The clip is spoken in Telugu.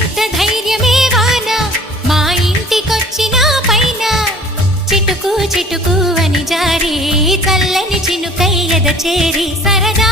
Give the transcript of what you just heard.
ఎంత ధైర్యమే వాన మా ఇంటికొచ్చిన పైన చిటుకు చిటుకు అని జారి చల్లని చినుకై ఎద చేరి సరదా